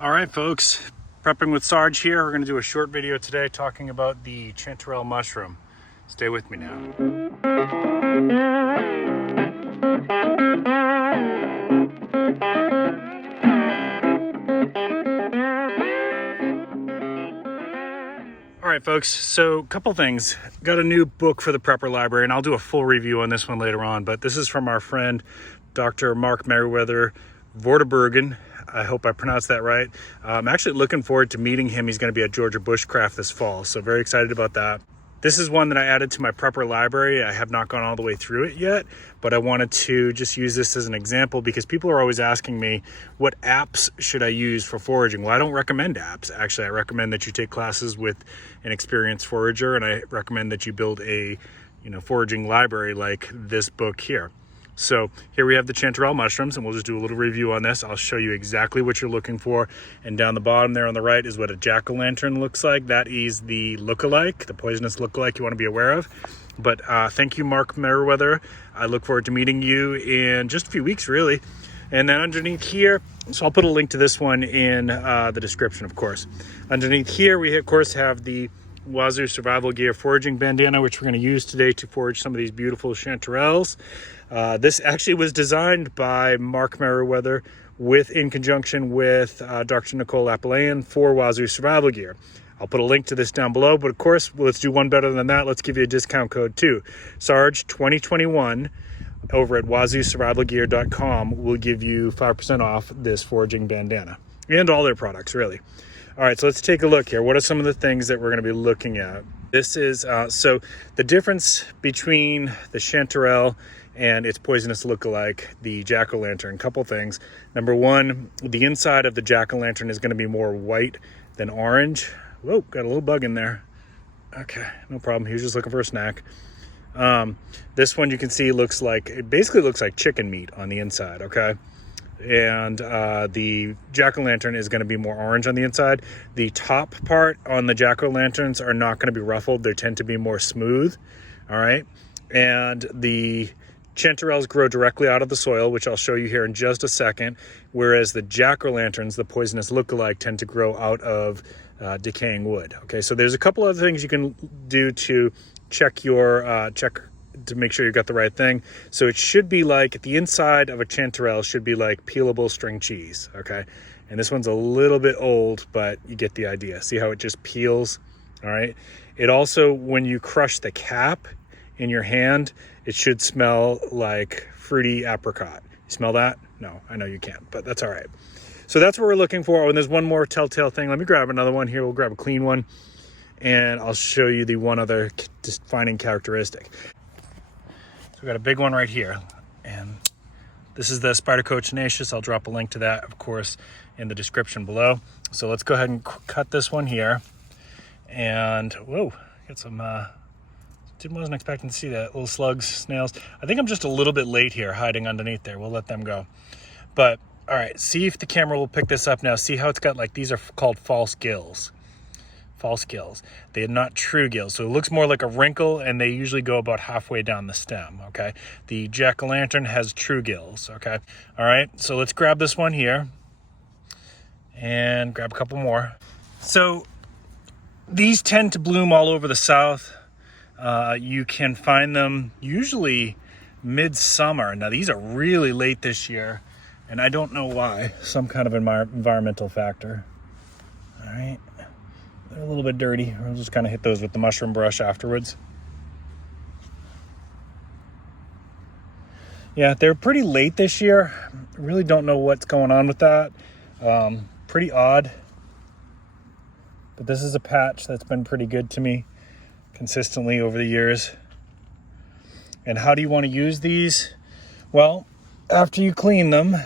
All right, folks, prepping with Sarge here. We're going to do a short video today talking about the chanterelle mushroom. Stay with me now. All right, folks, so a couple things. Got a new book for the Prepper Library, and I'll do a full review on this one later on, but this is from our friend, Dr. Mark Merriweather, Vorderbruggen. I hope I pronounced that right. I'm actually looking forward to meeting him. He's going to be at Georgia Bushcraft this fall, so very excited about that. This is one that I added to my Prepper library. I have not gone all the way through it yet, but I wanted to just use this as an example because people are always asking me, what apps should I use for foraging? Well, I don't recommend apps. Actually, I recommend that you take classes with an experienced forager, and I recommend that you build a foraging library like this book here. So here we have the chanterelle mushrooms, and we'll just do a little review on this. I'll show you exactly what you're looking for. And down the bottom there on the right is what a jack-o'-lantern looks like. That is the lookalike, the poisonous lookalike you want to be aware of. But thank you, Mark Merriweather. I look forward to meeting you in just a few weeks, really. And then underneath here, so I'll put a link to this one in the description, of course. Underneath here, we, of course, have the Wazoo Survival Gear foraging bandana, which we're going to use today to forage some of these beautiful chanterelles. This actually was designed by Mark Merriweather in conjunction with Dr. Nicole Apelayan for Wazoo Survival Gear. I'll put a link to this down below, but of course, let's do one better than that. Let's give you a discount code too. Sarge 2021 over at wazoosurvivalgear.com will give you 5% off this foraging bandana and all their products, really. All right, so let's take a look here. What are some of the things that we're going to be looking at? This is, so the difference between the chanterelle and its poisonous lookalike, the jack-o'-lantern, couple things. Number one, the inside of the jack-o'-lantern is going to be more white than orange. Whoa, got a little bug in there. Okay, no problem. He was just looking for a snack. This one you can see it basically looks like chicken meat on the inside, okay? And the jack-o'-lantern is going to be more orange on the inside. The top part on the jack-o'-lanterns are not going to be ruffled. They tend to be more smooth, all right? And the chanterelles grow directly out of the soil, which I'll show you here in just a second, whereas the jack-o'-lanterns, the poisonous lookalike, tend to grow out of decaying wood. Okay, so there's a couple other things you can do to check to make sure you got the right thing. So it should be like, the inside of a chanterelle should be like peelable string cheese, okay? And this one's a little bit old, but you get the idea. See how it just peels, all right? It also, when you crush the cap in your hand, it should smell like fruity apricot. You smell that? No, I know you can't, but that's all right. So that's what we're looking for. Oh, and there's one more telltale thing. Let me grab another one here. We'll grab a clean one, and I'll show you the one other defining characteristic. So we got a big one right here, and this is the Spyderco tenacious. I'll drop a link to that, of course, in the description below. So let's go ahead and cut this one here. And whoa, got some wasn't expecting to see that. Little slugs, snails. I think I'm just a little bit late here hiding underneath there. We'll let them go. But all right, see if the camera will pick this up now. See how it's got, like, these are called false gills. False gills. They are not true gills. So it looks more like a wrinkle, and they usually go about halfway down the stem, okay? The jack-o'-lantern has true gills, okay? All right, so let's grab this one here and grab a couple more. So these tend to bloom all over the South. You can find them usually midsummer. Now, these are really late this year, and I don't know why. Some kind of environmental factor. All right. They're a little bit dirty. I'll just kind of hit those with the mushroom brush afterwards. Yeah, they're pretty late this year. I really don't know what's going on with that. Pretty odd. But this is a patch that's been pretty good to me consistently over the years. And how do you want to use these? Well, after you clean them,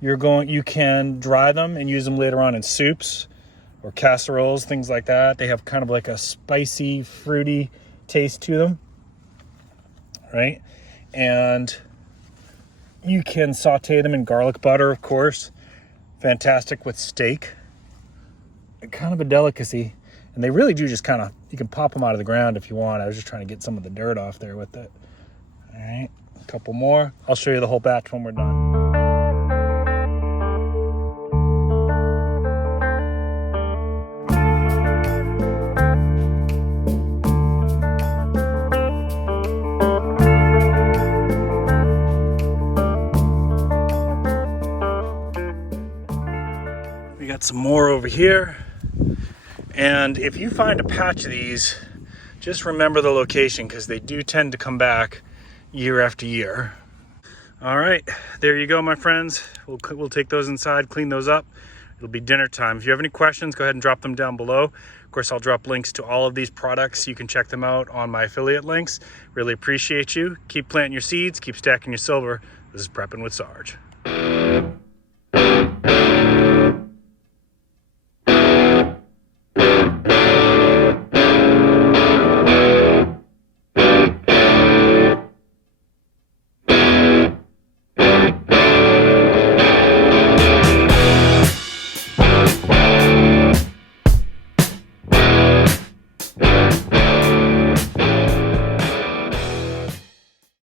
you can dry them and use them later on in soups or casseroles, things like that. They have kind of like a spicy, fruity taste to them, right? And you can saute them in garlic butter, of course. Fantastic with steak. Kind of a delicacy. And they really do just kind of, you can pop them out of the ground if you want. I was just trying to get some of the dirt off there with it. All right, a couple more. I'll show you the whole batch when we're done. got some more over here. And if you find a patch of these, just remember the location because they do tend to come back year after year. All right, there you go, my friends. We'll take those inside, clean those up. It'll be dinner time. If you have any questions, go ahead and drop them down below. Of course, I'll drop links to all of these products. You can check them out on my affiliate links. Really appreciate you. Keep planting your seeds, keep stacking your silver. This is Prepping with Sarge.